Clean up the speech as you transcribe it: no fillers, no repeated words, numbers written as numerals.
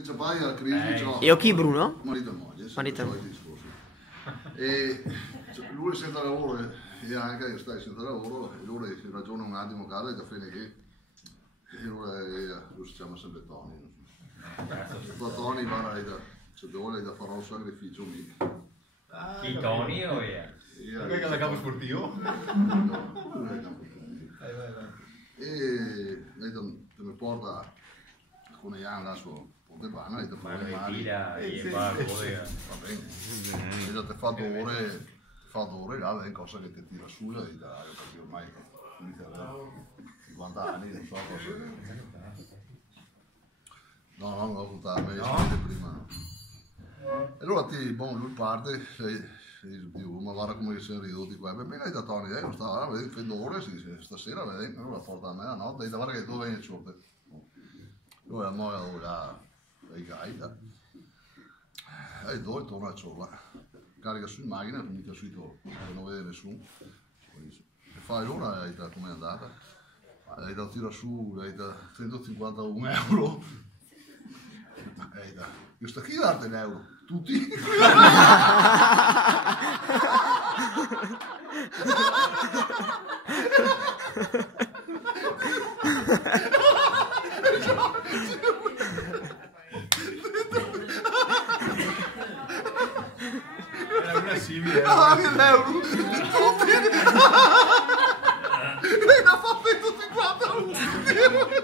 C'è poi la crisi, E chi Bruno? marito e moglie, Marito e soliti discorsi. E lui senza lavoro e anche io stai senza lavoro, e lui ragiona un attimo, cara, e da fine che lui si chiama sempre Tony. Tony va se vuole da fare un sacrificio lì. Chi Tony o è? Perché da capo sportivo? E lei mi porta con Ian là su Ponte Vana e ti fa le mani. Va bene, e da te fa ore là, è una cosa che ti tira su perché ormai inizia a avere 50 anni, non so cosa. No, non l'ho contato, meglio prima. E allora lui parte, dico, ma guarda come si è ridotti qua, per me l'hai da Tony, non stava, vedi, fendo ore, stasera, vedi, allora porta a me la notte, guarda che dove è il ciò. Dove la moglie là, i gaita, e dove torna a ciolla, carica su in macchina, mica sui torni, non vede nessuno, e fai l'ora, come è andata? Lei da tira su, lei da 151 euro, io sto chi date un euro? Tutti? Era una simile. Ah, l'euro! Tutti! Lei da fa 151!